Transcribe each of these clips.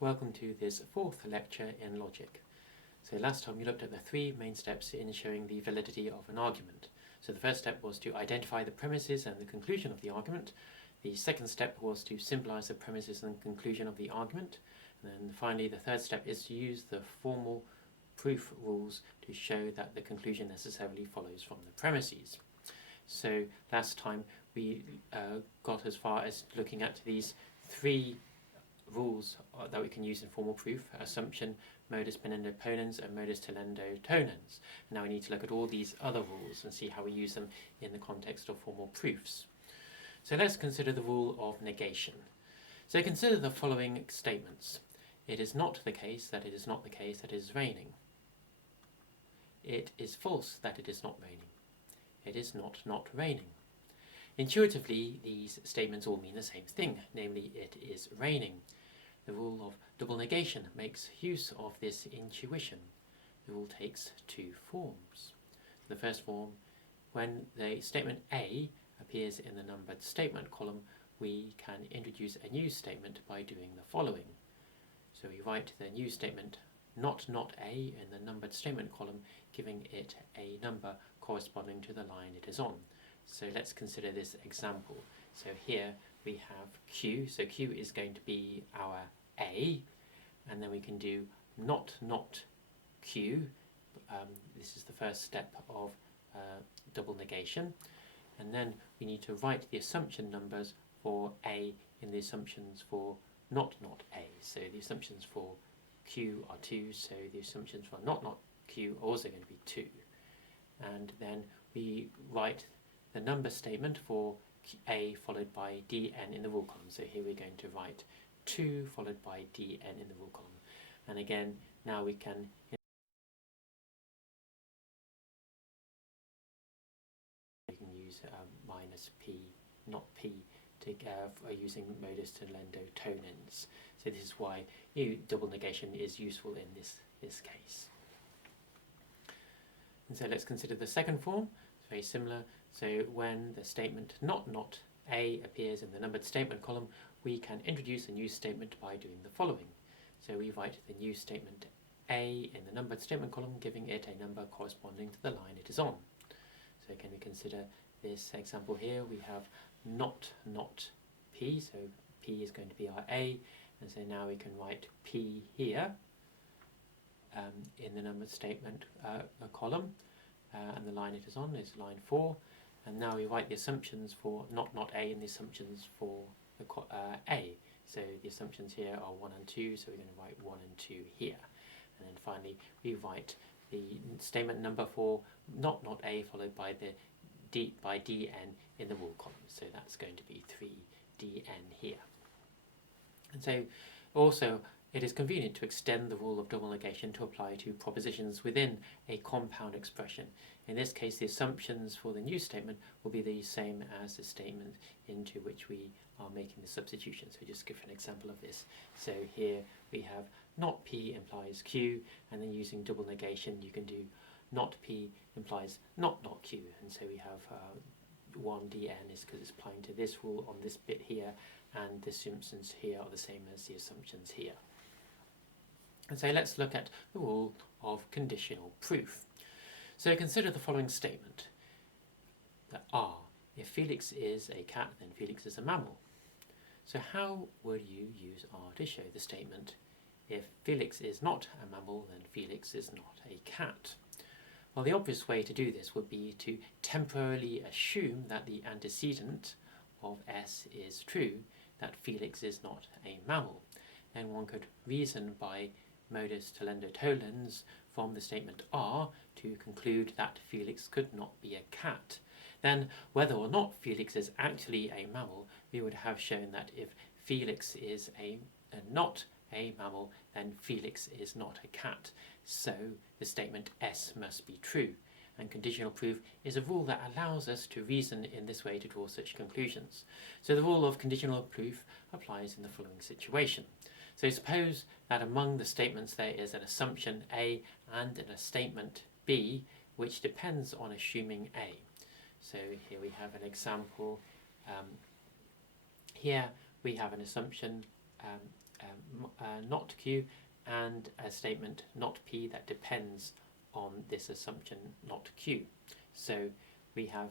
Welcome to this fourth lecture in logic. So last time we looked at the three main steps in showing the validity of an argument. So the first step was to identify the premises and the conclusion of the argument. The second step was to symbolize the premises and conclusion of the argument. And then finally the third step is to use the formal proof rules to show that the conclusion necessarily follows from the premises. So last time we got as far as looking at these three rules that we can use in formal proof: assumption, modus ponendo ponens, and modus tollendo tonens. Now we need to look at all these other rules and see how we use them in the context of formal proofs. So let's consider the rule of negation. So consider the following statements. It is not the case that it is not the case that it is raining. It is false that it is not raining. It is not raining. Intuitively, these statements all mean the same thing, namely it is raining. The rule of double negation makes use of this intuition. The rule takes two forms. The first form, when the statement A appears in the numbered statement column, we can introduce a new statement by doing the following. So we write the new statement not A in the numbered statement column, giving it a number corresponding to the line it is on. So let's consider this example. So here we have Q, so Q is going to be our A, and then we can do not Q. This is the first step of double negation, and then we need to write the assumption numbers for A in the assumptions for not A. So the assumptions for Q are 2, so the assumptions for not Q are also going to be 2. And then we write the number statement for A followed by dn in the rule column. So here we're going to write 2 followed by dn in the rule column. And again, now we can use minus p, not p, to, using modus tollendo tonens. So this is why double negation is useful in this case. And so let's consider the second form. It's very similar. So when the statement not A appears in the numbered statement column, we can introduce a new statement by doing the following. So we write the new statement A in the numbered statement column, giving it a number corresponding to the line it is on. So can we consider this example here? We have not P, so P is going to be our A, and so now we can write P here in the numbered statement column, and the line it is on is line 4. And now we write the assumptions for not A and the assumptions for the A. So the assumptions here are 1 and 2, so we're going to write 1 and 2 here. And then finally we write the statement number for not A followed by the dn in the rule column. So that's going to be 3dn here. And so also it is convenient to extend the rule of double negation to apply to propositions within a compound expression. In this case, the assumptions for the new statement will be the same as the statement into which we are making the substitution. So just give an example of this. So here we have not P implies Q, and then using double negation you can do not P implies not Q. And so we have 1 dn is because it's applying to this rule on this bit here, and the assumptions here are the same as the assumptions here. And so let's look at the rule of conditional proof. So consider the following statement, that R, if Felix is a cat, then Felix is a mammal. So how would you use R to show the statement, if Felix is not a mammal, then Felix is not a cat? Well, the obvious way to do this would be to temporarily assume that the antecedent of S is true, that Felix is not a mammal. Then one could reason by modus tollendo tollens from the statement R to conclude that Felix could not be a cat. Then, whether or not Felix is actually a mammal, we would have shown that if Felix is not a mammal, then Felix is not a cat. So the statement S must be true. And conditional proof is a rule that allows us to reason in this way to draw such conclusions. So the rule of conditional proof applies in the following situation. So suppose that among the statements there is an assumption A and a statement B which depends on assuming A. So here we have an example. Here we have an assumption not Q, and a statement not P that depends on this assumption not Q. So we have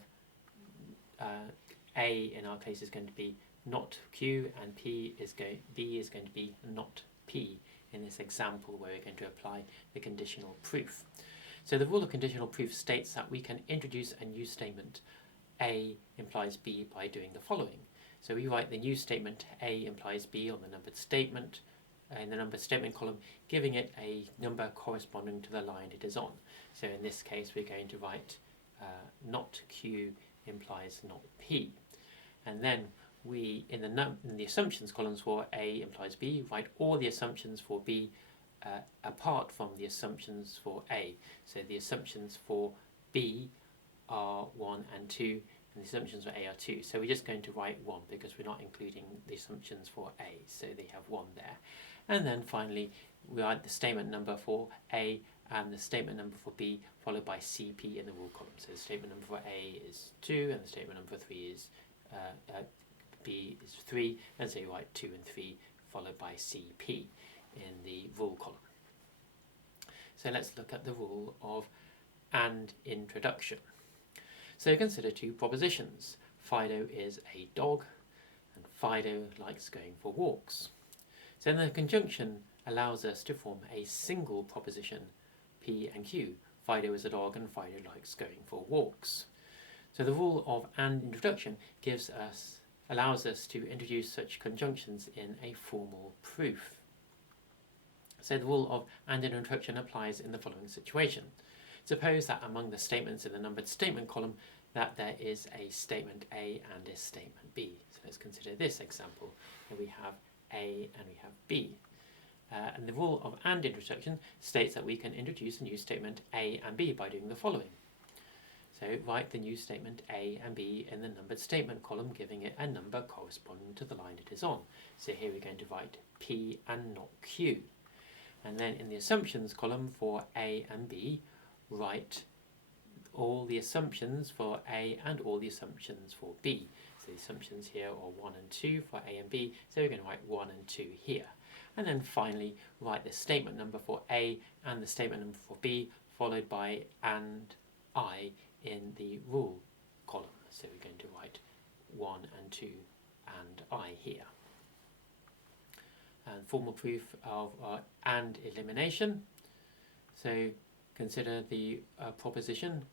A in our case is going to be not Q, and B is going to be not P in this example where we're going to apply the conditional proof. So the rule of conditional proof states that we can introduce a new statement A implies B by doing the following. So we write the new statement A implies B on the numbered statement in the numbered statement column, giving it a number corresponding to the line it is on. So in this case we're going to write not Q implies not P. And then we, in the assumptions columns for A implies B, write all the assumptions for B apart from the assumptions for A. So the assumptions for B are 1 and 2, and the assumptions for A are 2. So we're just going to write 1 because we're not including the assumptions for A, so they have 1 there. And then finally, we write the statement number for A and the statement number for B, followed by CP in the rule column. So the statement number for A is 2, and the statement number for 3 is B is 3, and so you write 2 and 3 followed by CP in the rule column. So let's look at the rule of and introduction. So consider two propositions. Fido is a dog, and Fido likes going for walks. So then the conjunction allows us to form a single proposition, P and Q. Fido is a dog and Fido likes going for walks. So the rule of and introduction allows us to introduce such conjunctions in a formal proof. So the rule of and introduction applies in the following situation. Suppose that among the statements in the numbered statement column that there is a statement A and a statement B. So let's consider this example. Here we have A and we have B. And the rule of and introduction states that we can introduce a new statement A and B by doing the following. So write the new statement A and B in the numbered statement column, giving it a number corresponding to the line it is on. So here we're going to write P and not Q. And then in the assumptions column for A and B, write all the assumptions for A and all the assumptions for B. So the assumptions here are 1 and 2 for A and B, so we're going to write 1 and 2 here. And then finally write the statement number for A and the statement number for B, followed by and I in the rule column. So we're going to write 1 and 2 and I here. And formal proof of and elimination. So consider the proposition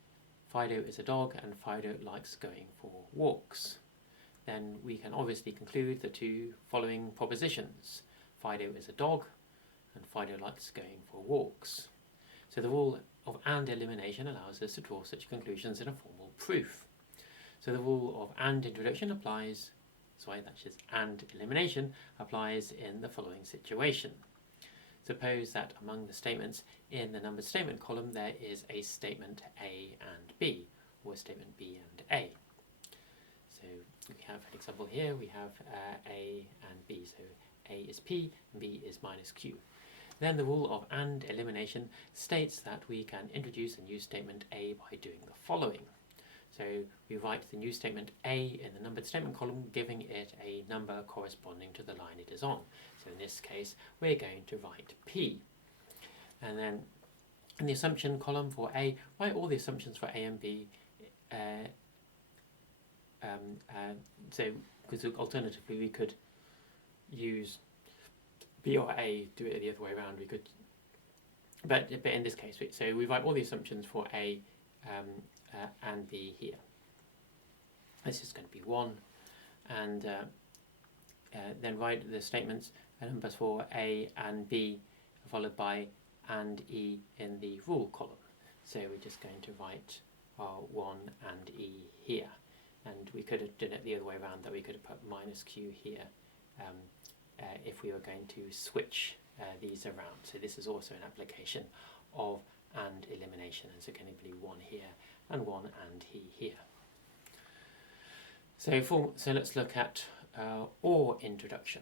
Fido is a dog and Fido likes going for walks. Then we can obviously conclude the two following propositions. Fido is a dog and Fido likes going for walks. So the rule of and elimination allows us to draw such conclusions in a formal proof. So the rule of and introduction applies, and elimination applies in the following situation. Suppose that among the statements in the numbered statement column there is a statement A and B, or a statement B and A. So we have an example here, we have A and B, so A is P and B is minus Q. Then the rule of and elimination states that we can introduce a new statement A by doing the following. So we write the new statement A in the numbered statement column, giving it a number corresponding to the line it is on. So in this case, we're going to write P. And then in the assumption column for A, write all the assumptions for A and B. Because alternatively we could use B or A, do it the other way around. We could, but in this case, so we write all the assumptions for A and B here. This is going to be 1, and then write the statements numbers for A and B, followed by and E in the rule column. So we're just going to write 1 and E here, and we could have done it the other way around, that we could have put minus Q here if we were going to switch these around. So this is also an application of and elimination, and so going to be 1 here and 1 and E here. So let's look at or introduction.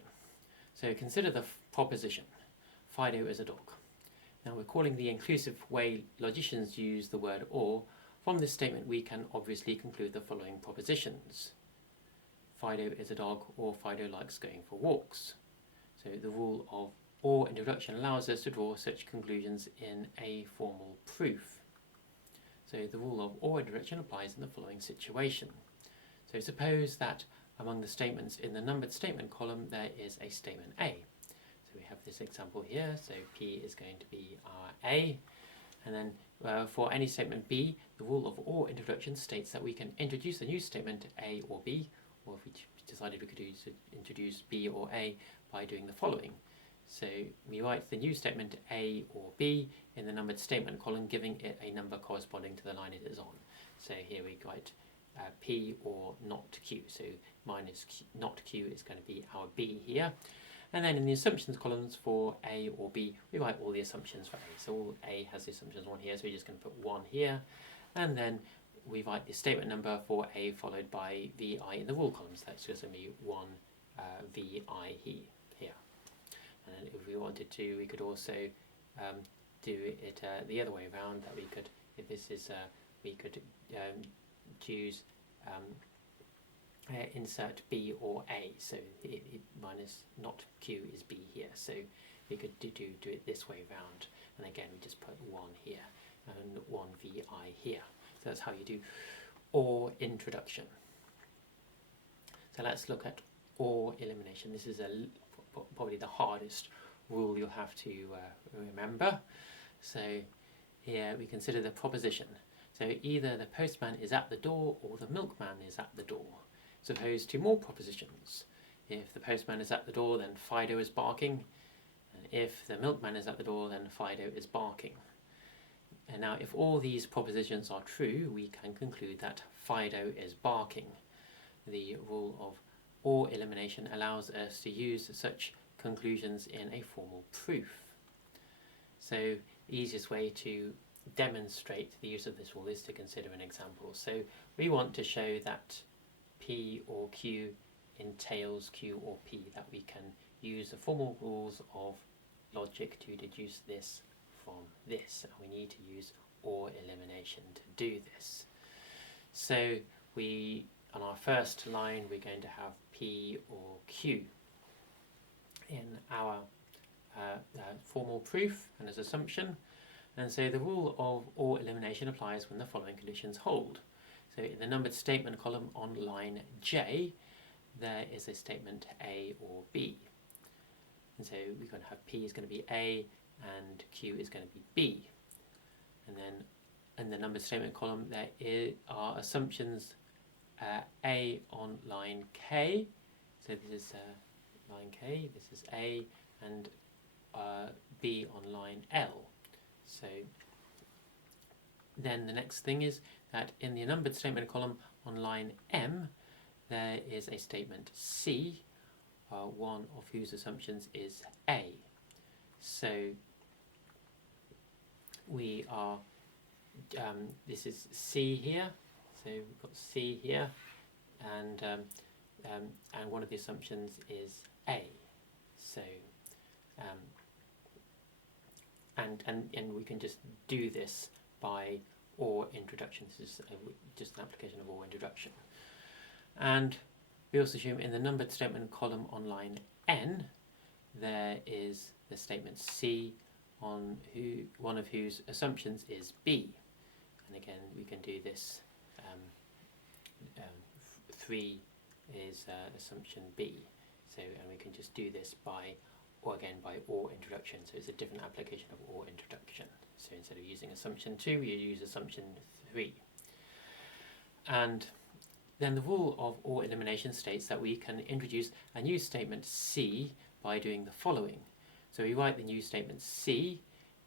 So consider the proposition Fido is a dog. Now we're calling the inclusive way logicians use the word or. From this statement we can obviously conclude the following propositions. Fido is a dog, or Fido likes going for walks. So the rule of or introduction allows us to draw such conclusions in a formal proof. So the rule of or introduction applies in the following situation. So suppose that among the statements in the numbered statement column there is a statement A. So we have this example here, so P is going to be our A, and then for any statement B, the rule of or introduction states that we can introduce a new statement A or B, or if we decided we could introduce B or A by doing the following. So we write the new statement A or B in the numbered statement column, giving it a number corresponding to the line it is on. So here we write P or not Q. So minus Q, not Q is going to be our B here. And then in the assumptions columns for A or B, we write all the assumptions for A. So all A has the assumptions 1 here, so we're just going to put 1 here. And then we write the statement number for A followed by VI in the rule columns. That's just going to be 1 VI here. And then if we wanted to, we could also do it the other way around. That we could, if this is, we could choose insert B or A. So it minus not Q is B here. So we could do it this way round. And again, we just put 1 here and 1 VI here. So that's how you do or introduction. So let's look at or elimination. This is probably the hardest rule you'll have to remember. So here we consider the proposition. So either the postman is at the door or the milkman is at the door. As opposed to more propositions. If the postman is at the door, then Fido is barking. And if the milkman is at the door, then Fido is barking. And now if all these propositions are true, we can conclude that Fido is barking. The rule of or elimination allows us to use such conclusions in a formal proof. So the easiest way to demonstrate the use of this rule is to consider an example. So we want to show that P or Q entails Q or P, that we can use the formal rules of logic to deduce this from this, and we need to use or elimination to do this. So we, on our first line, we're going to have P or Q in our formal proof and as assumption, and so the rule of or elimination applies when the following conditions hold. So in the numbered statement column on line J, there is a statement A or B. And so we're going to have P is going to be A and Q is going to be B. And then in the numbered statement column, there are assumptions A on line K. So this is line K, this is A, and B on line L. So then the next thing is that in the numbered statement column on line M, there is a statement C, one of whose assumptions is A. So we are, this is C here, so we've got C here, and one of the assumptions is A. So and we can just do this by or introduction. This is just an application of or introduction. And we also assume in the numbered statement column on line N, there is the statement C, on one of whose assumptions is B. And again, we can do this. 3 is assumption B. So, and we can just do this by or introduction. So it's a different application of or introduction. So instead of using assumption 2, we use assumption 3. And then the rule of or elimination states that we can introduce a new statement C by doing the following. So we write the new statement C,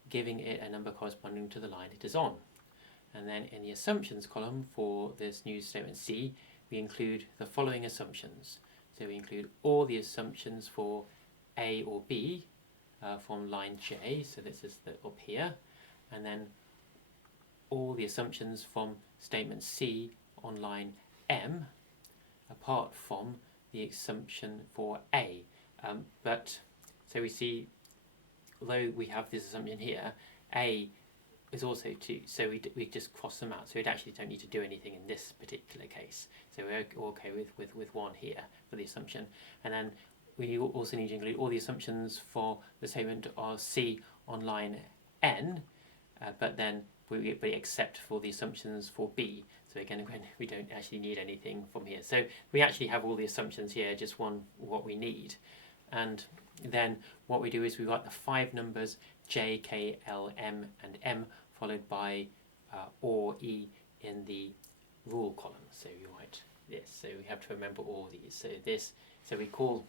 giving it a number corresponding to the line it is on. And then in the assumptions column for this new statement C, we include the following assumptions. So we include all the assumptions for A or B from line J, so this is the up here, and then all the assumptions from statement C on line M, apart from the assumption for A. So we see, although we have this assumption here, A is also 2, so we just cross them out, so we actually don't need to do anything in this particular case. So we're okay with 1 here for the assumption, and then we also need to include all the assumptions for the statement of C on line N, but except for the assumptions for B. So again, we don't actually need anything from here. So we actually have all the assumptions here, just what we need. And then what we do is we write the 5 numbers J, K, L, M, and M, followed by or E in the rule column. So we write this. So we have to remember all these. So we call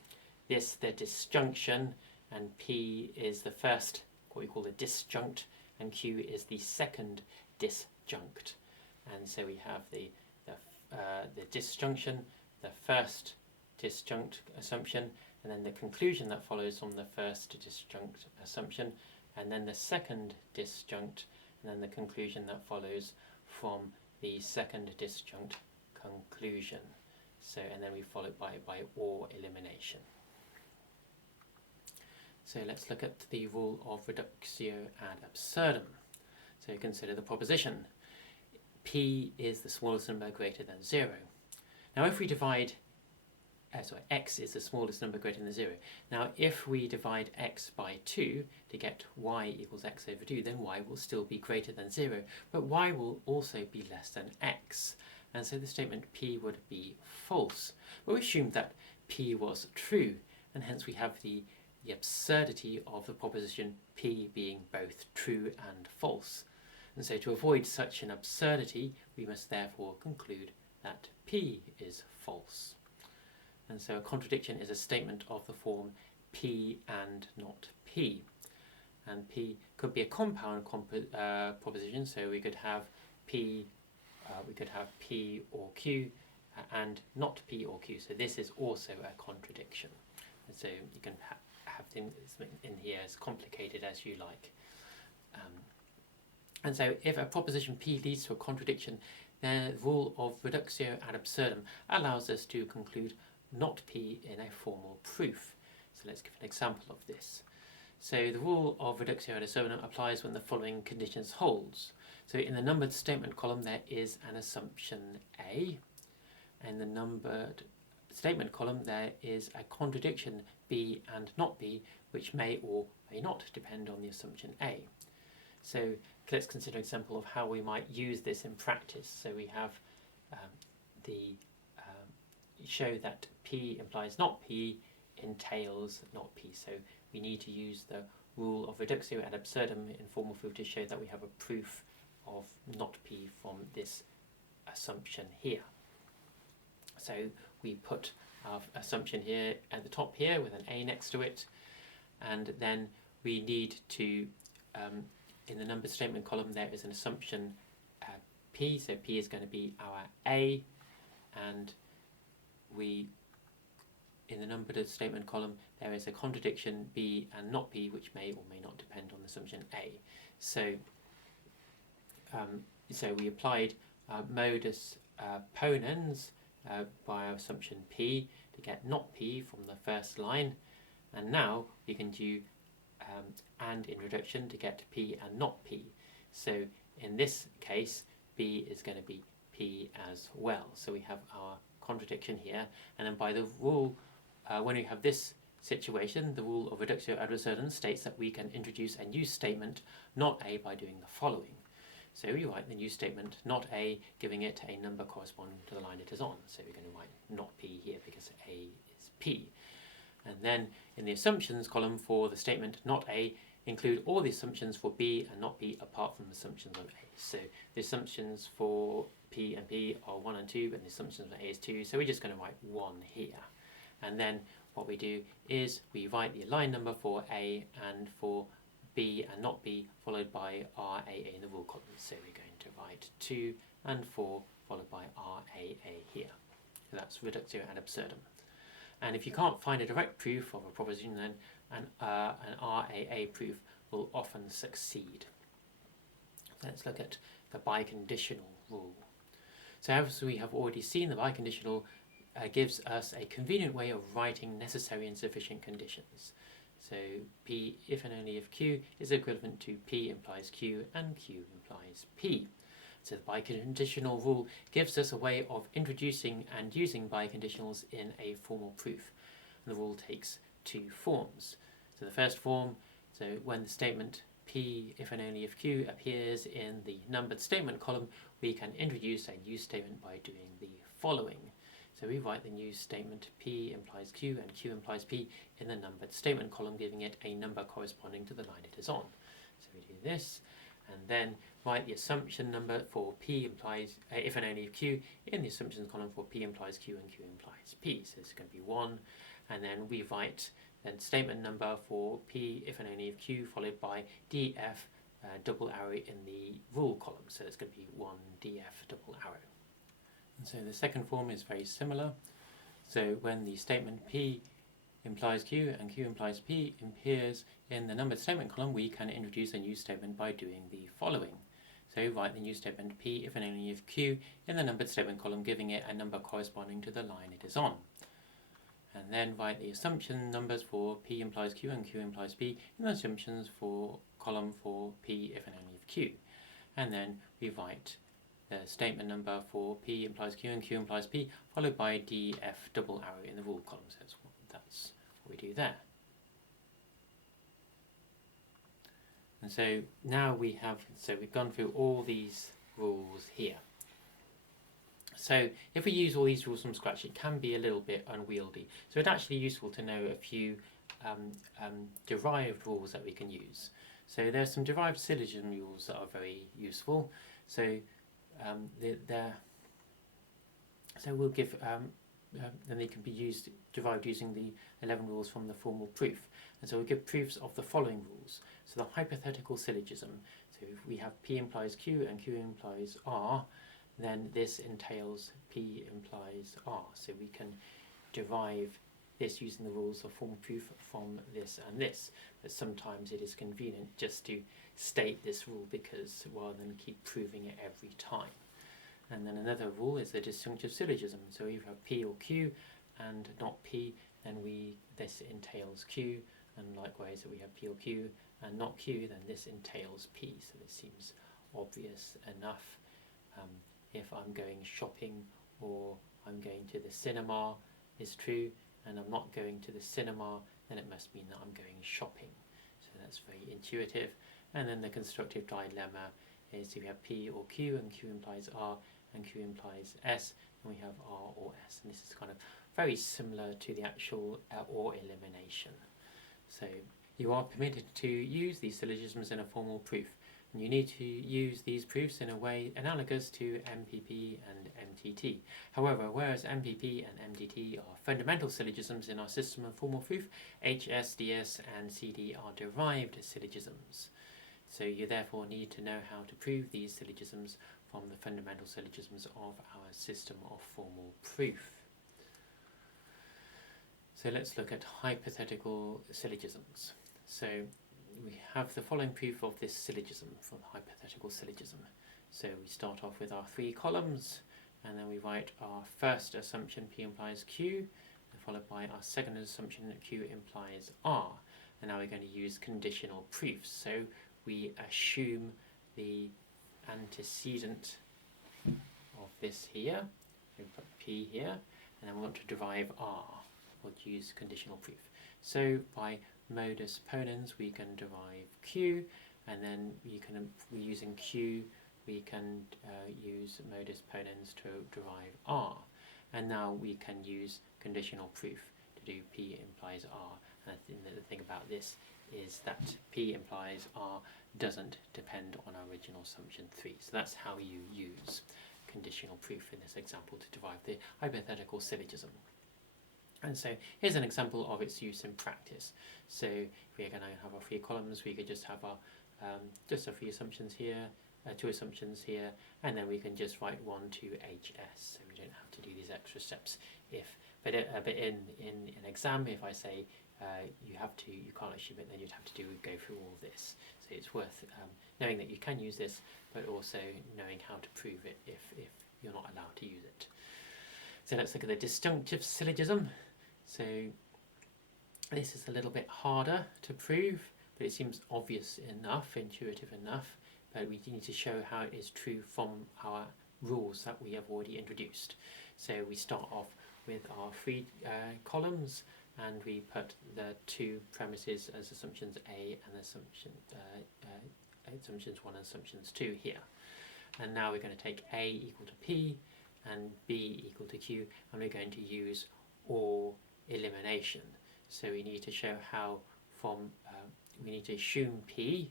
this the disjunction, and P is the first, what we call the disjunct, and Q is the second disjunct. And so we have the disjunction, the first disjunct assumption, and then the conclusion that follows from the first disjunct assumption, and then the second disjunct, and then the conclusion that follows from the second disjunct conclusion. So, and then we follow it by or elimination. So let's look at the rule of Reduxio ad Absurdum. So consider the proposition P is the smallest number greater than 0. Now if we divide x is the smallest number greater than 0. Now if we divide x by 2 to get y equals x over 2, then y will still be greater than 0, but y will also be less than x. And so the statement P would be false. But we assumed that P was true, and hence we have the absurdity of the proposition P being both true and false. And so to avoid such an absurdity, we must therefore conclude that P is false. And so a contradiction is a statement of the form P and not P. And P could be a compound proposition, so we could have P or Q and not P or Q. So this is also a contradiction. And so you can have things in here as complicated as you like. And so if a proposition P leads to a contradiction, then the rule of Reduxio ad Absurdum allows us to conclude not P in a formal proof. So let's give an example of this. So the rule of Reduxio ad Absurdum applies when the following conditions holds. So in the numbered statement column there is an assumption A, and the numbered statement column there is a contradiction B and not B, which may or may not depend on the assumption A. So let's consider an example of how we might use this in practice. So we have show that P implies not P entails not P. So we need to use the rule of Reduxio ad Absurdum in formal proof to show that we have a proof of not P from this assumption here. So we put our assumption here at the top here with an A next to it, and then we need to in the numbered statement column there is an assumption P, so P is going to be our A, and in the numbered statement column there is a contradiction B and not P, which may or may not depend on the assumption A. So we applied modus ponens by our assumption P to get not P from the first line, and now we can do and in reduction to get P and not P. So in this case B is going to be P as well. So we have our contradiction here, and then by the rule, when we have this situation, the rule of Reduxio ad Absurdum states that we can introduce a new statement not A by doing the following. So we write the new statement not A, giving it a number corresponding to the line it is on. So we're going to write not P here because A is P. And then in the assumptions column for the statement not A, include all the assumptions for B and not B apart from the assumptions on A. So the assumptions for P and B are 1 and 2, and the assumptions for A is 2, so we're just going to write 1 here. And then what we do is we write the line number for A and for B and not B, followed by RAA in the rule column. So we're going to write 2 and 4, followed by RAA here. So that's Reduxio ad Absurdum. And if you can't find a direct proof of a proposition, then an RAA proof will often succeed. Let's look at the biconditional rule. So as we have already seen, the biconditional gives us a convenient way of writing necessary and sufficient conditions. So P if and only if Q is equivalent to P implies Q and Q implies P. So the biconditional rule gives us a way of introducing and using biconditionals in a formal proof. And the rule takes two forms. So the first form, so when the statement P if and only if Q appears in the numbered statement column, we can introduce a new statement by doing the following. So we write the new statement P implies Q and Q implies P in the numbered statement column, giving it a number corresponding to the line it is on. So we do this, and then write the assumption number for P implies if and only if Q in the assumptions column for P implies Q and Q implies P. So it's going to be 1, and then we write then statement number for P if and only if Q, followed by DF double arrow in the rule column. So it's going to be 1 DF double arrow. And so the second form is very similar. So when the statement P implies Q and Q implies P appears in the numbered statement column, we can introduce a new statement by doing the following. So write the new statement P if and only if Q in the numbered statement column, giving it a number corresponding to the line it is on. And then write the assumption numbers for P implies Q and Q implies P in the assumptions for column for P if and only if Q. And then we write the statement number for P implies Q and Q implies P, followed by DF double arrow in the rule column. So that's what we do there. And so now we've gone through all these rules here. So if we use all these rules from scratch, it can be a little bit unwieldy. So it's actually useful to know a few derived rules that we can use. So there are some derived syllogism rules that are very useful. So we'll give then they can be derived using the 11 rules from the formal proof. And so we'll give proofs of the following rules. So the hypothetical syllogism. So if we have P implies Q and Q implies R, then this entails P implies R. So we can derive this using the rules of formal proof from this and this. But sometimes it is convenient just to state this rule rather than keep proving it every time. And then another rule is the disjunctive syllogism. So if you have P or Q and not P, then this entails Q, and likewise if we have P or Q and not Q, then this entails P. So this seems obvious enough. If I'm going shopping or I'm going to the cinema is true, and I'm not going to the cinema, then it must mean that I'm going shopping. So that's very intuitive. And then the constructive dilemma is if we have P or Q and Q implies R and Q implies S, and we have R or S. And this is kind of very similar to the actual or elimination. So you are permitted to use these syllogisms in a formal proof. And you need to use these proofs in a way analogous to MPP and MTT. However, whereas MPP and MTT are fundamental syllogisms in our system of formal proof, HS, DS, and CD are derived syllogisms. So you therefore need to know how to prove these syllogisms from the fundamental syllogisms of our system of formal proof. So let's look at hypothetical syllogisms. So we have the following proof of this syllogism for the hypothetical syllogism. So we start off with our 3 columns, and then we write our first assumption P implies Q, followed by our second assumption that Q implies R. And now we're going to use conditional proofs. So we assume the antecedent of this here, we put P here, and then we want to derive R. We'll use conditional proof. So by modus ponens we can derive Q, and then using Q we can use modus ponens to derive R. And now we can use conditional proof to do P implies R. And the thing about this is that P implies R doesn't depend on our original assumption 3. So that's how you use conditional proof in this example to derive the hypothetical syllogism. And so here's an example of its use in practice. So if we're going to have our 3 columns, we could just have our just our 3 assumptions here, 2 assumptions here, and then we can just write 1 to HS. So we don't have to do these extra steps. But in an exam, if I say you can't assume it, then you'd have to go through all this. So it's worth knowing that you can use this, but also knowing how to prove it if you're not allowed to use it. So let's look at the disjunctive syllogism. So this is a little bit harder to prove, but it seems obvious enough, intuitive enough, but we need to show how it is true from our rules that we have already introduced. So we start off with our 3 columns, and we put the two premises as assumptions A and assumptions 1 and assumptions 2 here. And now we're going to take A equal to P and B equal to Q, and we're going to use OR elimination. So we need to show how we need to assume P,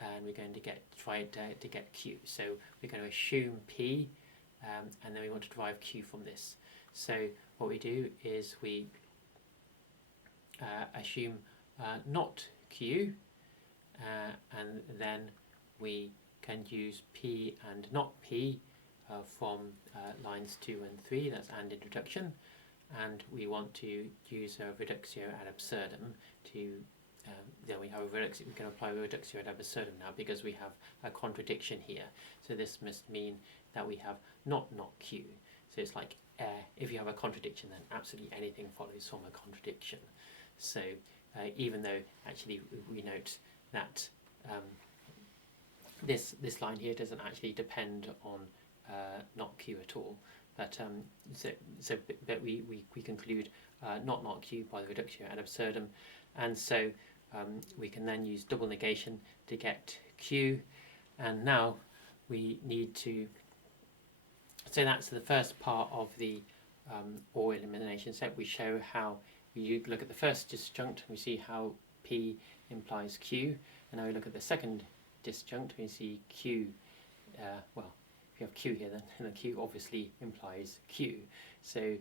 and we're going to try to get Q. So we're going to assume P, and then we want to derive Q from this. So what we do is we assume not Q, and then we can use P and not P from lines 2 and 3, that's and introduction, and we want to use a Reduxio ad absurdum to then we can apply Reduxio ad absurdum now because we have a contradiction here. So this must mean that we have not Q. So it's like if you have a contradiction, then absolutely anything follows from a contradiction. So even though actually we note that this line here doesn't actually depend on not Q at all, but but we conclude not Q by the Reductio ad absurdum, and so we can then use double negation to get Q, and now we need to. So that's the first part of the OR elimination set. We show how you look at the first disjunct, we see how P implies Q, and now we look at the second disjunct, we see Q. Well, if you have Q here, then the Q obviously implies Q. So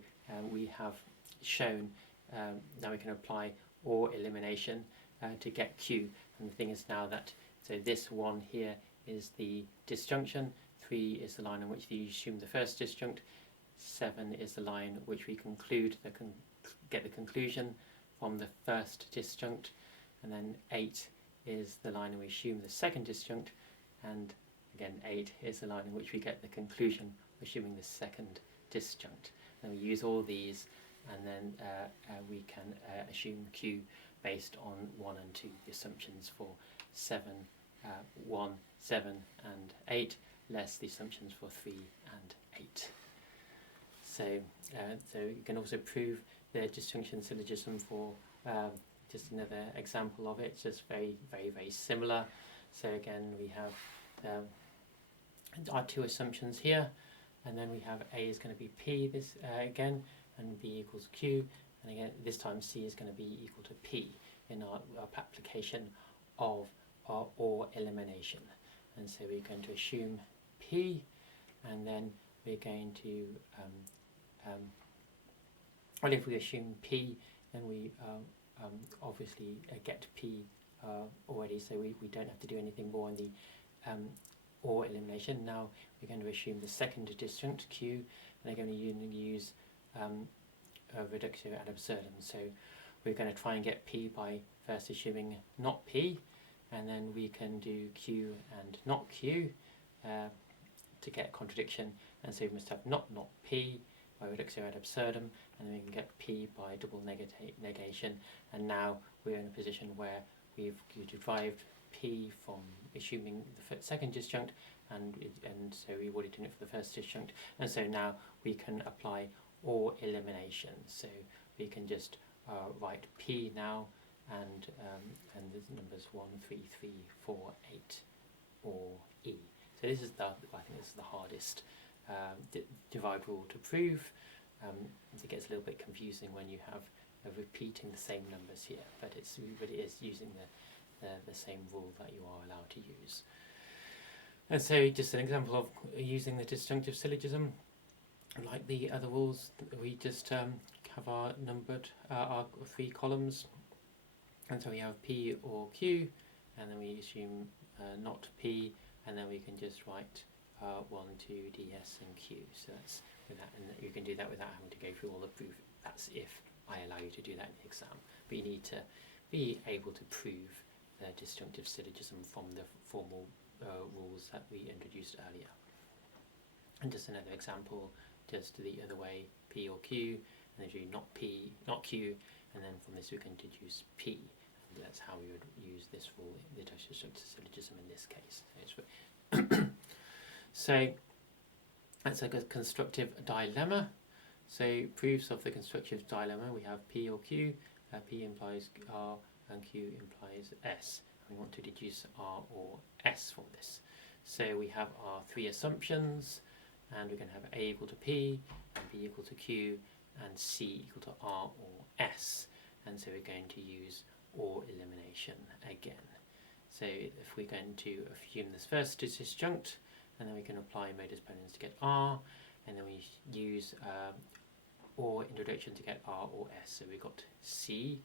we have shown now we can apply OR elimination to get Q. And the thing is now that so this one here is the disjunction. 3 is the line in which we assume the first disjunct. 7 is the line which we conclude get the conclusion from the first disjunct, and then 8 is the line in which we assume the second disjunct, and again 8 is the line in which we get the conclusion assuming the second disjunct. And we use all these, and then we can assume Q based on 1 and 2, the assumptions for 1, 7 and 8, less the assumptions for 3 and 8. So you can also prove the disjunction syllogism for just another example of it. It's just very similar. So again, we have our two assumptions here, and then we have A is going to be P this again, and B equals Q, and again this time C is going to be equal to P in our application of our OR elimination. And so we're going to assume P, and then we're going to well, if we assume P, then we obviously get P already, so we don't have to do anything more in the OR elimination. Now we're going to assume the second disjunct Q, and they're going to use Reductio ad absurdum. So we're going to try and get P by first assuming not P, and then we can do Q and not Q to get contradiction, and so we must have not P by Reductio ad absurdum, and then we can get P by double negation, and now we're in a position where we've derived P from assuming the second disjunct, and so we've already done it for the first disjunct, and so now we can apply OR elimination. So we can just write P now, and there's numbers 1, 3, 3, 4, 8, or E. So this is I think this is the hardest derived rule to prove. It gets a little bit confusing when you have repeating the same numbers here, but it is using the same rule that you are allowed to use. And so just an example of using the disjunctive syllogism. Like the other rules, we just have our numbered our 3 columns, and so we have P or Q, and then we assume not P, and then we can just write 1, 2, DS and Q. So that's with that, and you can do that without having to go through all the proof. That's if I allow you to do that in the exam. But you need to be able to prove the disjunctive syllogism from the formal rules that we introduced earlier. And just another example, just the other way, P or Q, and then do not P, not Q, and then from this we can deduce P. And that's how we would use this rule, the disjunctive syllogism in this case. So that's like a constructive dilemma. So proofs of the constructive dilemma, we have P or Q, P implies R and Q implies S. We want to deduce R or S from this. So we have our three assumptions, and we're going to have A equal to P, and B equal to Q, and C equal to R or S. And so we're going to use or elimination again. So if we're going to assume this first is disjunct, and then we can apply modus ponens to get R, and then we use or introduction to get R or S. So we've got C.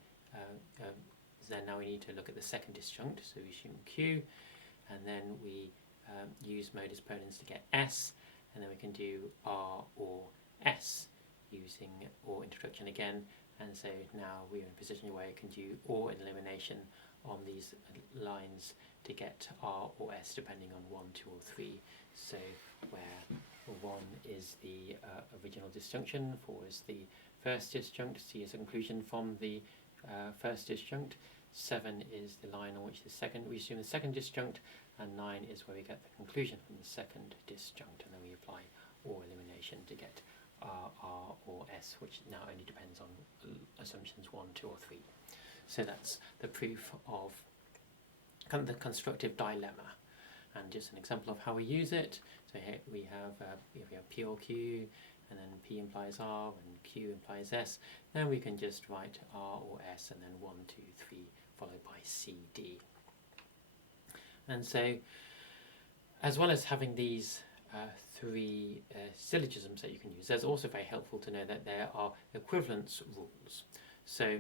Then now we need to look at the second disjunct. So we assume Q, and then we use modus ponens to get S, and then we can do R or S using or introduction again. And so now we're in a position where we can do or elimination on these lines to get R or S depending on 1, 2 or 3. So where 1 is the original disjunction, 4 is the first disjunct, C is a conclusion from the first disjunct, 7 is the line on which we assume the second disjunct, and 9 is where we get the conclusion from the second disjunct, and then we apply or elimination to get R or S, which now only depends on assumptions 1, 2 or 3. So that's the proof of the constructive dilemma. And just an example of how we use it. So here we have P or Q, and then P implies R and Q implies S. Then we can just write R or S, and then 1, 2, 3, followed by C, D. And so, as well as having these three syllogisms that you can use, there's also very helpful to know that there are equivalence rules. So,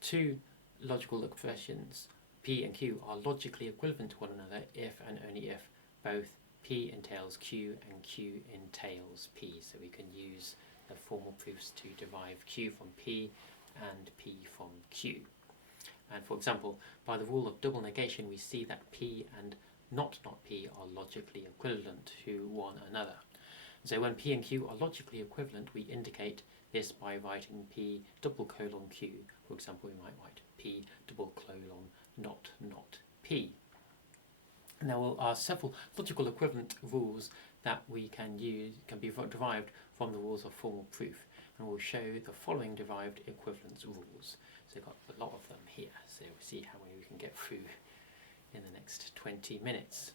two logical expressions P and Q are logically equivalent to one another if and only if both P entails Q and Q entails P. So we can use the formal proofs to derive Q from P and P from Q. And for example, by the rule of double negation, we see that P and not P are logically equivalent to one another. So when P and Q are logically equivalent, we indicate this by writing P double colon Q. For example, we might write P double colon not P. And there are several logical equivalent rules that we can use, can be derived from the rules of formal proof, and we'll show the following derived equivalence rules. So we've got a lot of them here, so we'll see how many we can get through in the next 20 minutes.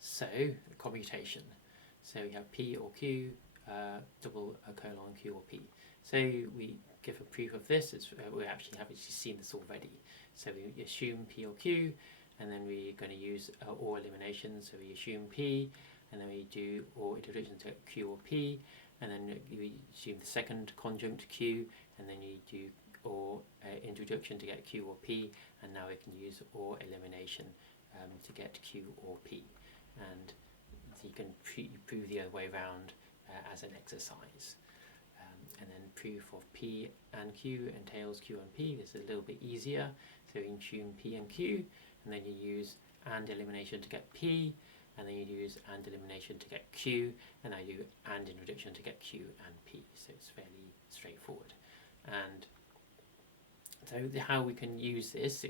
So, commutation. So we have P or Q, double colon Q or P. So we give a proof of this. We actually have seen this already. So we assume P or Q, and then we're going to use or elimination. So we assume P, and then we do or introduction to Q or P, and then we assume the second conjunct Q, and then you do or introduction to get Q or P, and now we can use or elimination to get Q or P. And you can prove the other way around as an exercise. And then proof of P and Q entails Q and P. This is a little bit easier. So you assume P and Q, and then you use and elimination to get P, and then you use and elimination to get Q, and now you do and introduction to get Q and P. So it's fairly straightforward. And so how we can use this,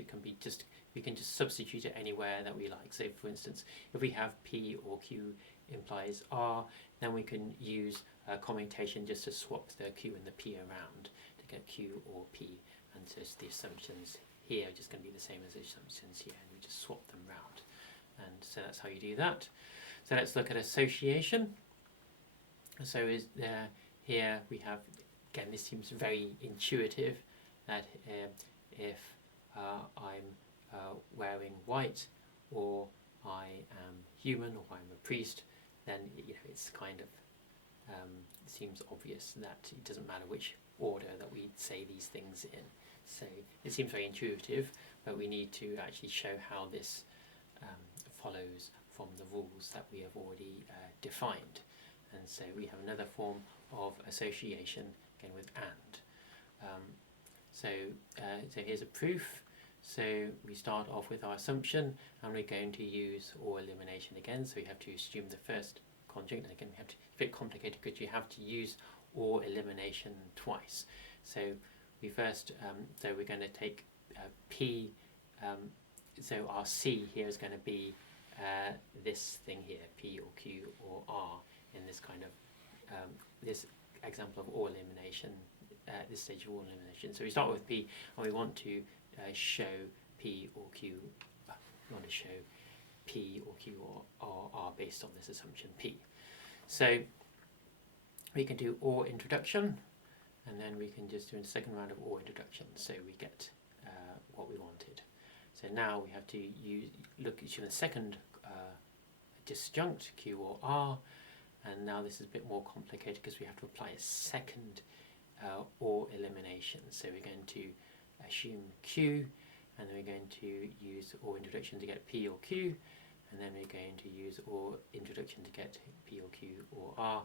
we can just substitute it anywhere that we like. So for instance, if we have P or Q implies R, then we can use commutation just to swap the Q and the P around to get Q or P, and just the assumptions here are just going to be the same as the assumptions here, and we just swap them around. And so that's how you do that. So let's look at association. So here we have, again, this seems very intuitive, that if I'm wearing white, or I am human, or I'm a priest, then it's kind of seems obvious that it doesn't matter which order that we say these things in. So it seems very intuitive, but we need to actually show how this follows from the rules that we have already defined. And so we have another form of association, again with and. So here's a proof. So we start off with our assumption, and we're going to use or elimination again. So we have to assume the first conjunct, and again we have to, it's a bit complicated because you have to use or elimination twice. So we first, so we're going to take P, so our C here is going to be this thing here, P or Q or R, in this kind of, this example of OR elimination at this stage of OR elimination. So we start with P and we want to show P or Q. We want to show P or Q or R based on this assumption P. So we can do OR introduction, and then we can just do a second round of OR introduction, so we get what we wanted. So now we have to look at the second disjunct Q or R, and now this is a bit more complicated because we have to apply a second OR elimination. So we're going to assume Q, and then we're going to use OR introduction to get P or Q, and then we're going to use OR introduction to get P or Q or R,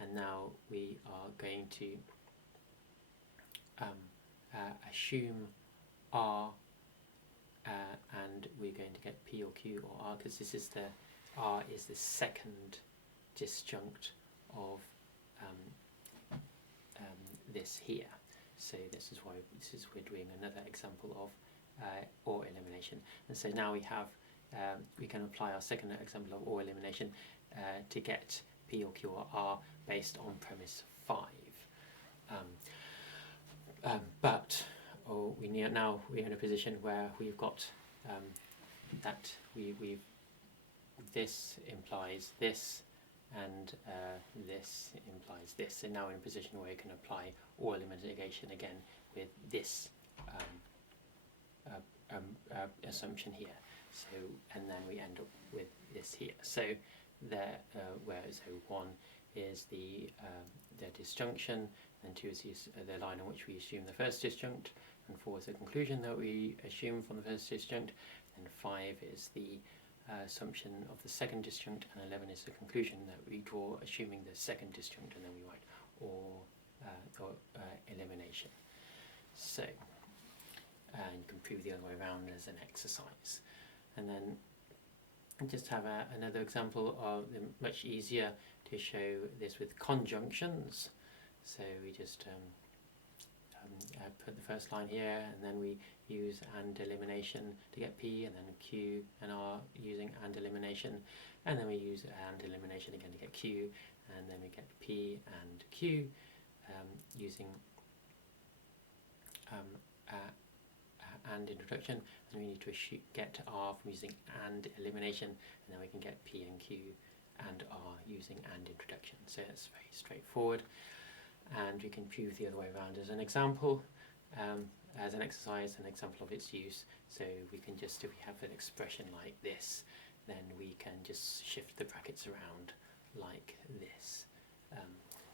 and now we are going to assume R, and we're going to get P or Q or R, because this is the R is the second disjunct of this here. So this is why we're doing another example of OR elimination. And so now we have we can apply our second example of OR elimination to get P or Q or R based on premise 5. But now we're in a position where we've got that we've this implies this, and this implies this. So now we're in a position where we can apply OR elimination again with this assumption here. So, and then we end up with this here. So there, so 1 is the disjunction, and 2 is the line in which we assume the first disjunct, and 4 is the conclusion that we assume from the first disjunct, and 5 is the assumption of the second disjunct, and 11 is the conclusion that we draw assuming the second disjunct, and then we write or elimination. So, and you can prove the other way around as an exercise. And then just have another example of much easier to show this with conjunctions. So we just put the first line here, and then we use AND elimination to get P, and then Q and R using AND elimination, and then we use AND elimination again to get Q, and then we get P and Q using AND introduction, and we need to get R from using AND elimination, and then we can get P and Q and R using AND introduction. So that's very straightforward, and we can prove the other way around as an example, as an exercise, an example of its use. So we can just, if we have an expression like this, then we can just shift the brackets around like this.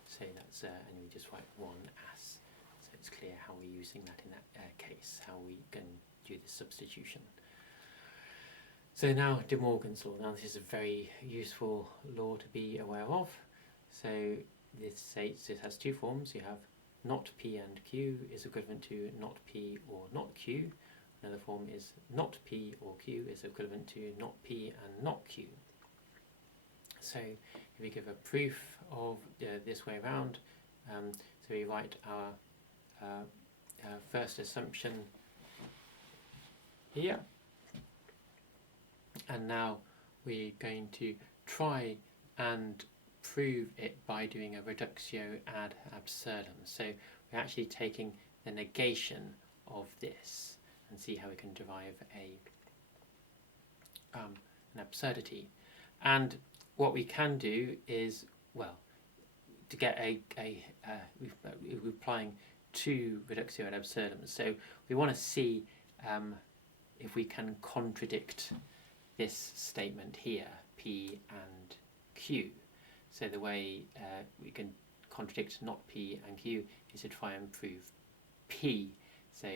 So that's, and we just write 1 as. So it's clear how we're using that in that case, how we can do the substitution. So now De Morgan's law. Now this is a very useful law to be aware of. So this states it has 2 forms. You have not P and Q is equivalent to not P or not Q. Another form is not P or Q is equivalent to not P and not Q. So if we give a proof of this way around, so we write our first assumption here, and now we're going to try and prove it by doing a Reduxio ad absurdum. So we're actually taking the negation of this and see how we can derive an absurdity. And what we can do is, well, to get we're applying 2 Reduxio ad absurdum. So we want to see if we can contradict this statement here, P and Q. So the way we can contradict not P and Q is to try and prove P. So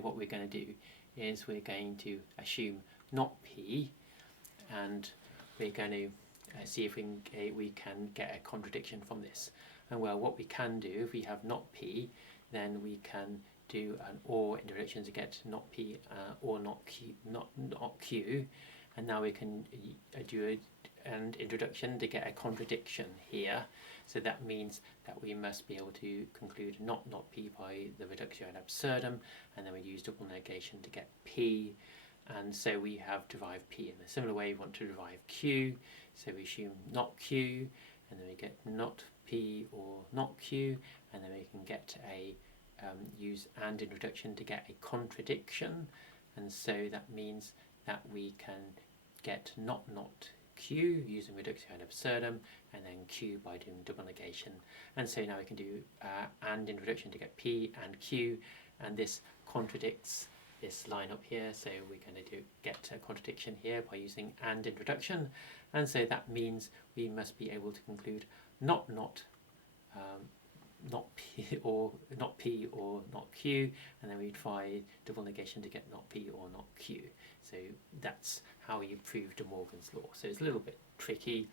what we're going to do is we're going to assume not P, and we're going to see if we can get a contradiction from this. And well, what we can do, if we have not P, then we can do an OR introduction to get not P or not Q, and now we can do an introduction to get a contradiction here. So that means that we must be able to conclude not P by the Reduxio ad absurdum, and then we use double negation to get P, and so we have derived P. In a similar way, we want to derive Q, so we assume not Q, and then we get not P or not Q, and then we can get a use and in reduction to get a contradiction, and so that means that we can get not Q using Reduxio and Absurdum, and then Q by doing double negation. And so now we can do and in reduction to get P and Q, and this contradicts this line up here, so we're going to get a contradiction here by using and in reduction, and so that means we must be able to conclude not P or not Q, and then we try double negation to get not P or not Q. So that's how you prove De Morgan's law. So it's a little bit tricky,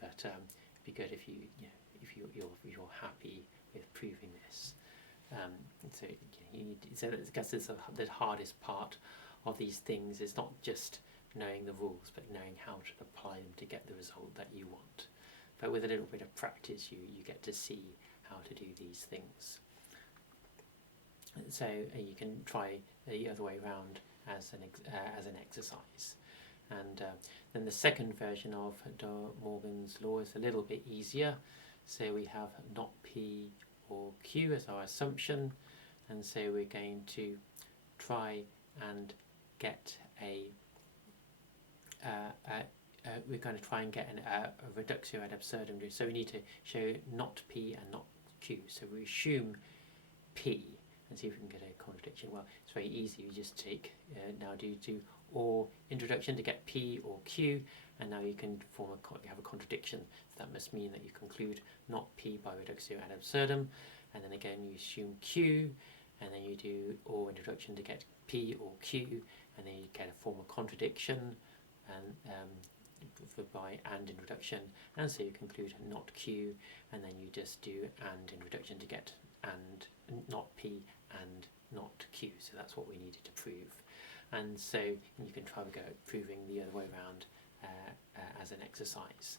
but it'd be good if you're happy with proving this. So I guess it's the hardest part of these things is not just knowing the rules, but knowing how to apply them to get the result that you want. But with a little bit of practice, you get to see how to do these things. So you can try the other way around as an exercise. And then the second version of De Morgan's law is a little bit easier. So we have not P or Q as our assumption, and so we're going to try and get a Reduxio ad Absurdum. So we need to show not P and not Q. So we assume P and see if we can get a contradiction. Well, it's very easy. You just take now do or introduction to get P or Q, and now you can have a contradiction. So that must mean that you conclude not P by Reduxio ad Absurdum, and then again you assume Q, and then you do or introduction to get P or Q, and then you get a form of contradiction, and by and in reduction, and so you conclude not Q, and then you just do and in reduction to get and not P and not Q. So that's what we needed to prove, and so you can try to go proving the other way around as an exercise.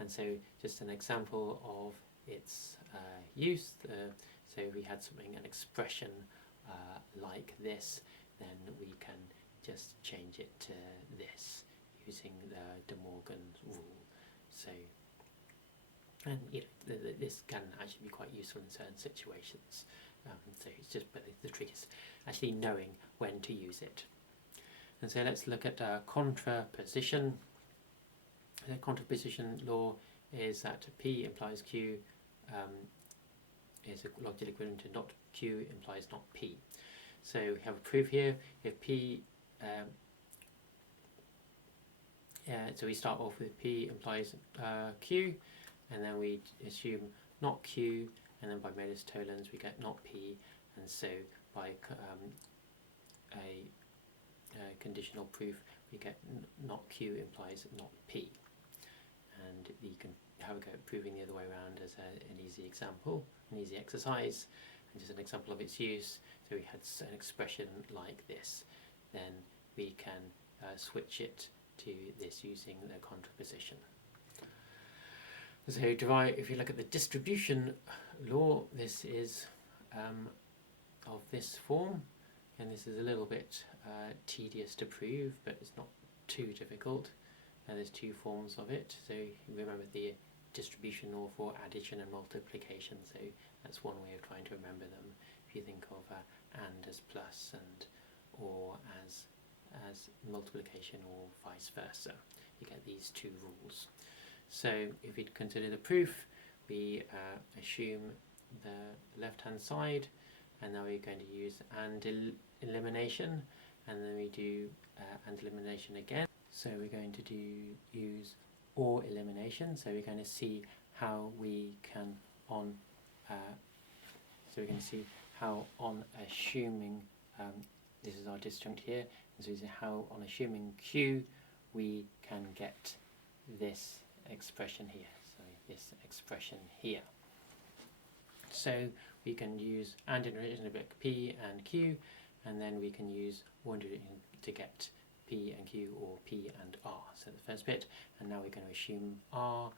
And so just an example of its use. So if we had an expression like this, then we can just change it to this using the De Morgan rule. So, and this can actually be quite useful in certain situations. So it's just, but the trick is actually knowing when to use it. And so let's look at contraposition. The contraposition law is that P implies Q is logically equivalent to not Q implies not P. So we have a proof here. If P so we start off with P implies Q, and then we assume not Q, and then by modus tollens we get not P, and so by a conditional proof we get not Q implies not P. And you can have a go at proving the other way around as an easy example, an easy exercise, and just an example of its use. So we had an expression like this, then we can switch it to this using the contraposition. So if you look at the distribution law, this is of this form, and this is a little bit tedious to prove, but it's not too difficult. There's two forms of it. So you remember the distribution law for addition and multiplication. So that's one way of trying to remember them. If you think of and as plus and or as multiplication or vice versa, you get these two rules. So if we consider the proof, we assume the left-hand side, and now we're going to use and elimination, and then we do and elimination again. So we're going to use or elimination. So we're going to see how we can on assuming this is our disjunct here, and so this is how on assuming Q we can get this expression here. So this expression here. So we can use and in relation to P and Q, and then we can use or to get P and Q or P and R. So the first bit, and now we're going to assume R,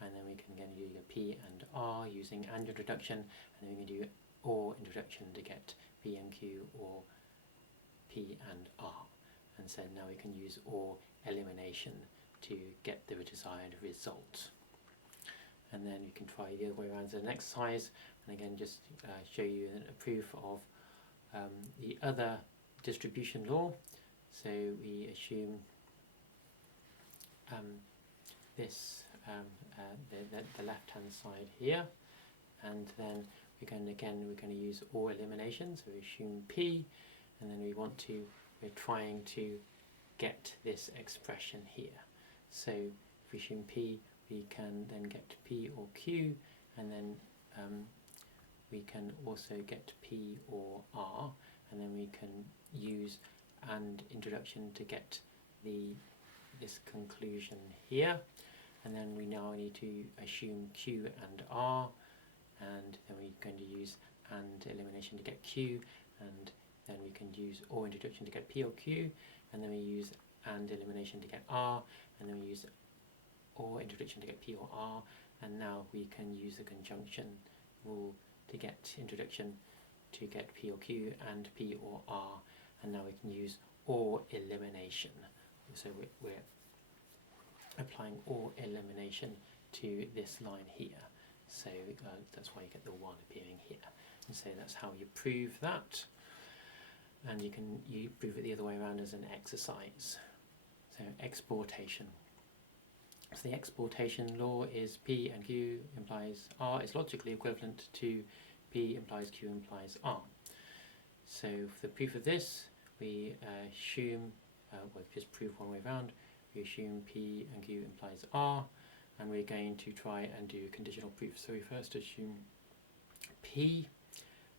and then we can again do P and R using and introduction, and then we can do or introduction to get P and Q or P and R. And so now we can use or elimination to get the desired result. and then you can try the other way around as an exercise, and again just show you a proof of the other distribution law. So we assume this the left hand side here, and then we're going to use or elimination. So we assume P, and then we're trying to get this expression here. So if we assume P, we can then get P or Q, and then we can also get P or R, and then we can use and introduction to get this conclusion here, and then we now need to assume Q and R, and then we're going to use and elimination to get Q, and then we can use or introduction to get P or Q, and then we use and elimination to get R, and then we use or introduction to get P or R, and now we can use the conjunction rule to get introduction to get P or Q and P or R, and now we can use or elimination. So we're applying or elimination to this line here. So that's why you get the 1 appearing here. And so that's how you prove that. And you prove it the other way around as an exercise. So exportation. So the exportation law is P and Q implies R is logically equivalent to P implies Q implies R. So for the proof of this, we assume, we'll just prove one way around, we assume P and Q implies R, and we're going to try and do conditional proof. So we first assume P,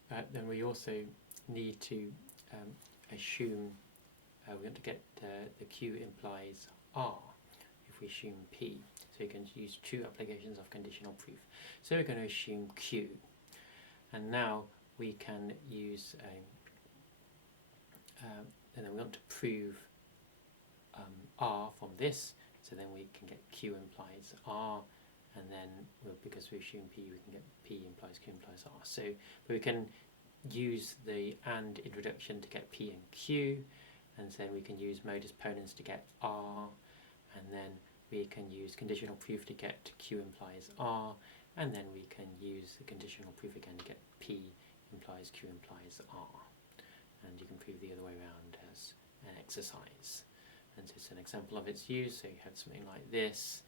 then we also need to assume, we want to get the Q implies R if we assume P. So you can use 2 applications of conditional proof. So we're going to assume Q, and now we can use and then we want to prove R from this, so then we can get Q implies R, and then because we assume P, we can get P implies Q implies R. So but we can use the AND introduction to get P and Q, and then we can use modus ponens to get R, and then we can use conditional proof to get Q implies R, and then we can use the conditional proof again to get P implies Q implies R. And you can prove the other way around as an exercise. And so it's an example of its use. So you have something like this,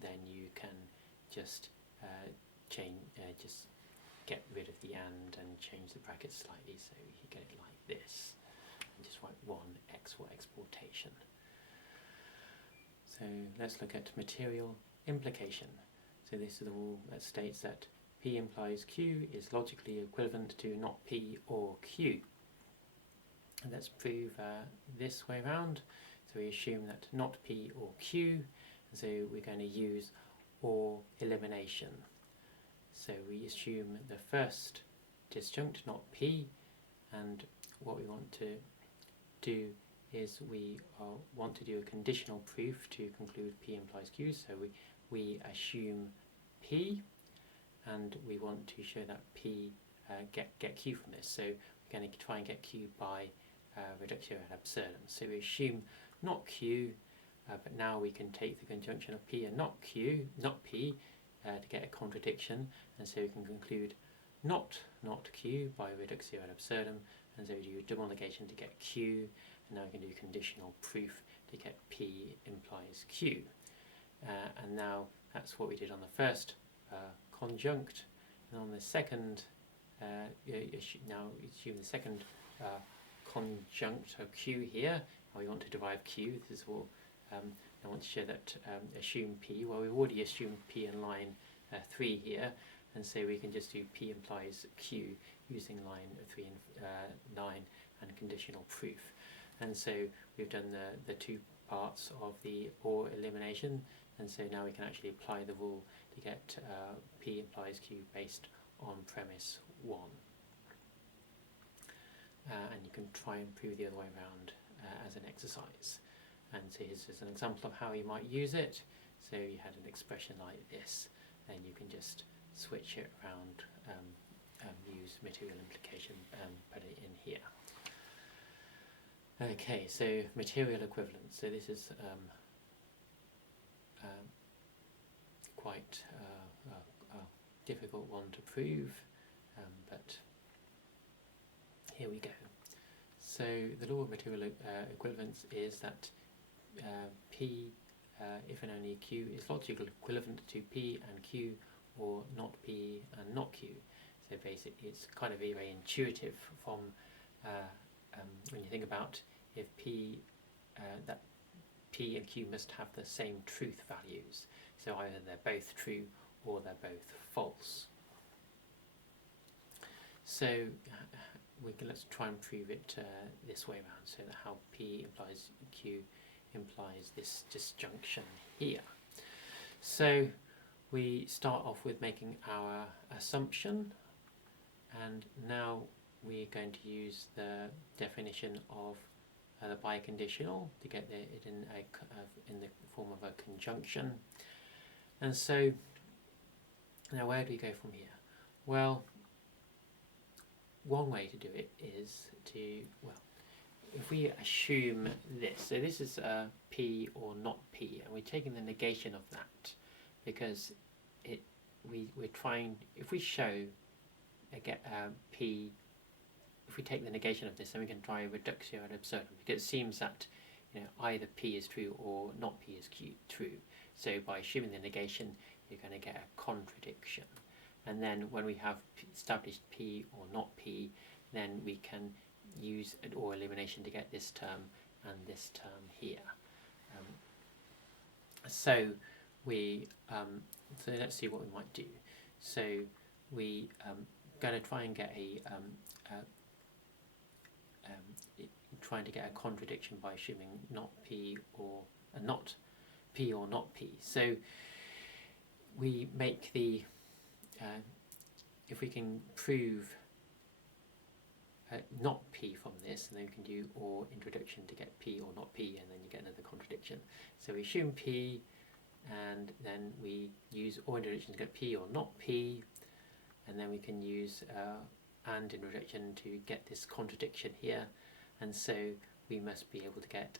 then you can just just get rid of the and change the brackets slightly, so you get it like this, and just write 1x for exportation. So let's look at material implication. So this is the rule that states that P implies Q is logically equivalent to not P or Q. And let's prove this way around. So we assume that not P or Q, and so we're going to use or elimination. So we assume the first disjunct, not P, and what we want to do is we want to do a conditional proof to conclude P implies Q. So we assume P, and we want to show that P get Q from this. So we're going to try and get Q by Reduxio ad absurdum. So we assume not Q, but now we can take the conjunction of P and not Q, not P, to get a contradiction, and so we can conclude not Q by Reduxio ad absurdum, and so we do double negation to get Q, and now we can do conditional proof to get P implies Q. And now that's what we did on the first conjunct, and on the second, now assume the second conjunct of Q here. We want to derive Q. This is all. I want to show that assume P. Well, we've already assumed P in line 3 here, and so we can just do P implies Q using line 3 and 9 and conditional proof. And so we've done the 2 parts of the or elimination, and so now we can actually apply the rule to get P implies Q based on premise 1. And you can try and prove the other way around as an exercise. And so here's just an example of how you might use it. So you had an expression like this, and you can just switch it around, use material implication, put it in here. Okay, so material equivalence. So this is quite difficult one to prove, but here we go. So the law of material equivalence is that P, if and only Q, is logically equivalent to P and Q, or not P and not Q. So basically it's kind of very intuitive from when you think about if P, that P and Q must have the same truth values. So either they're both true or they're both false. So let's try and prove it this way around, so that how P implies Q implies this disjunction here. So we start off with making our assumption, and now we're going to use the definition of the biconditional to get it in the form of a conjunction. And so now where do we go from here? Well, one way to do it is to, well, if we assume this, so this is P or not P, and we're taking the negation of that, because we're trying, if we show P, if we take the negation of this, then we can try Reduxio ad Absurdum, because it seems that either P is true or not P is true. So by assuming the negation, you're going to get a contradiction. And then when we have established P or not P, then we can use an or elimination to get this term and this term here. So let's see what we might do. So we going to try and get trying to get a contradiction by assuming not P or not P or not P. So we make the if we can prove not P from this, and then we can do or introduction to get P or not P, and then you get another contradiction. So we assume P, and then we use or introduction to get P or not P, and then we can use and introduction to get this contradiction here. And so we must be able to get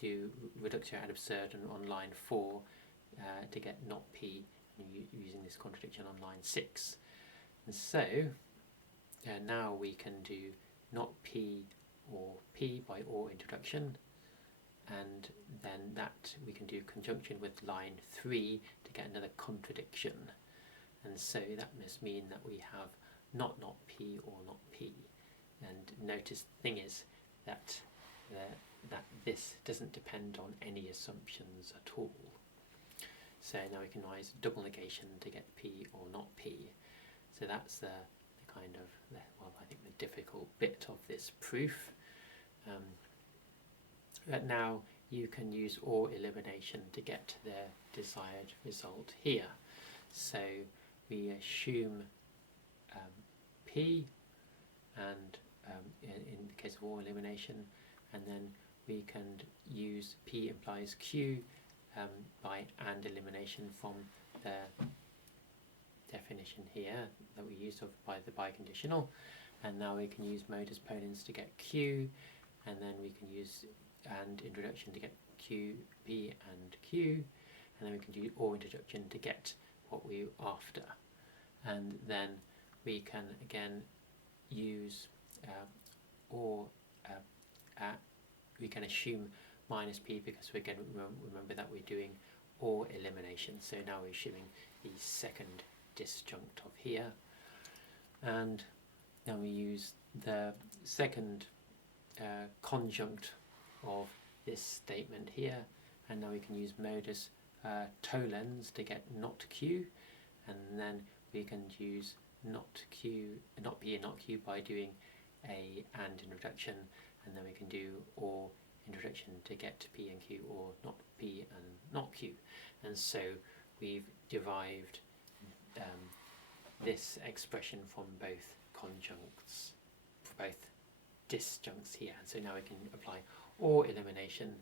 do Reduxio ad Absurdum on line 4 to get not P, using this contradiction on line 6. And so now we can do not P or P by or introduction, and then that we can do conjunction with line 3 to get another contradiction. And so that must mean that we have not P or not P. And notice the thing is that that this doesn't depend on any assumptions at all. So now we can use double negation to get P or not P. So that's the kind of, well, I think the difficult bit of this proof. But now you can use or elimination to get the desired result here. So we assume P, and in the case of or elimination, and then we can use P implies Q by and elimination from the definition here that we used by the biconditional, and now we can use modus ponens to get Q, and then we can use and introduction to get Q, P and Q, and then we can do or introduction to get what we're after. And then we can again use we can assume minus P, because we're going to remember that we're doing or elimination. So now we're assuming the second disjunctive here, and now we use the second conjunct of this statement here, and now we can use modus tollens to get not Q, and then we can use not Q, not P and not Q by doing a and introduction, and then we can do or introduction to get P and Q, or not P and not Q. And so we've derived this expression from both conjuncts, both disjuncts here. And so now we can apply or elimination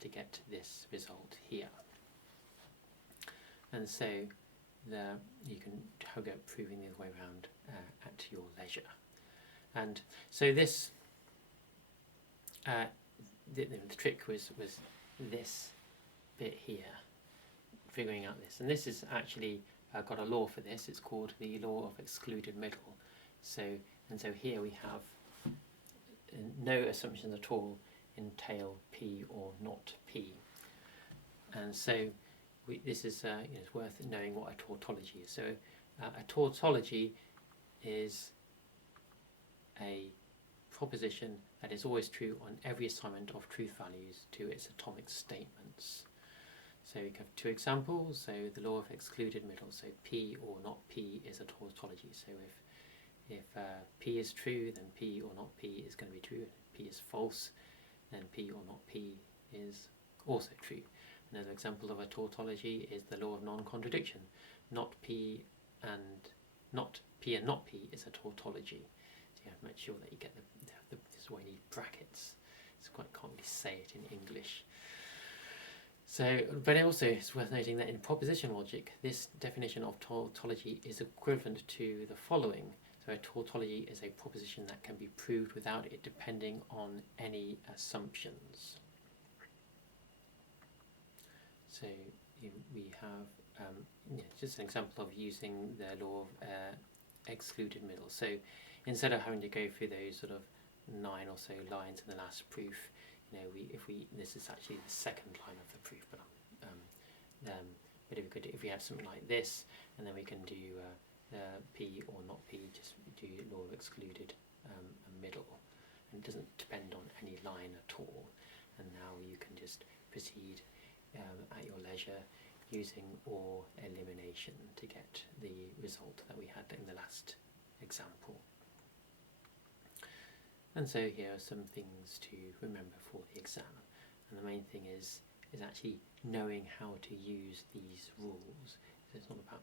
to get this result here. And so you can go proving the other way around at your leisure. And so this the trick was this bit here, figuring out this, and this is actually got a law for this. It's called the Law of Excluded Middle. So here we have no assumptions at all entail P or not P. And so this is it's worth knowing what a tautology is. So a tautology is a proposition that is always true on every assignment of truth values to its atomic statements. So we have two examples. So the law of excluded middle. So P or not P is a tautology. So if P is true, then P or not P is going to be true. If P is false, then P or not P is also true. Another example of a tautology is the law of non-contradiction. Not P and not P is a tautology. So you have to make sure that you get this is why you need brackets. Can't really say it in English. So, but also it's worth noting that in proposition logic, this definition of tautology is equivalent to the following. So a tautology is a proposition that can be proved without it depending on any assumptions. So we have just an example of using the law of excluded middle. So instead of having to go through those sort of 9 or so lines in the last proof, this is actually the second line of the proof, but if we had something like this, and then we can do P or not P, just do law of excluded middle, and it doesn't depend on any line at all. And now you can just proceed at your leisure using or elimination to get the result that we had in the last example. And so here are some things to remember for the exam. And the main thing is actually knowing how to use these rules. So it's not about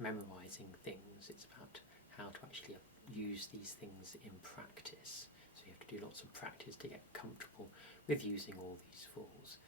memorizing things, it's about how to actually use these things in practice. So you have to do lots of practice to get comfortable with using all these rules.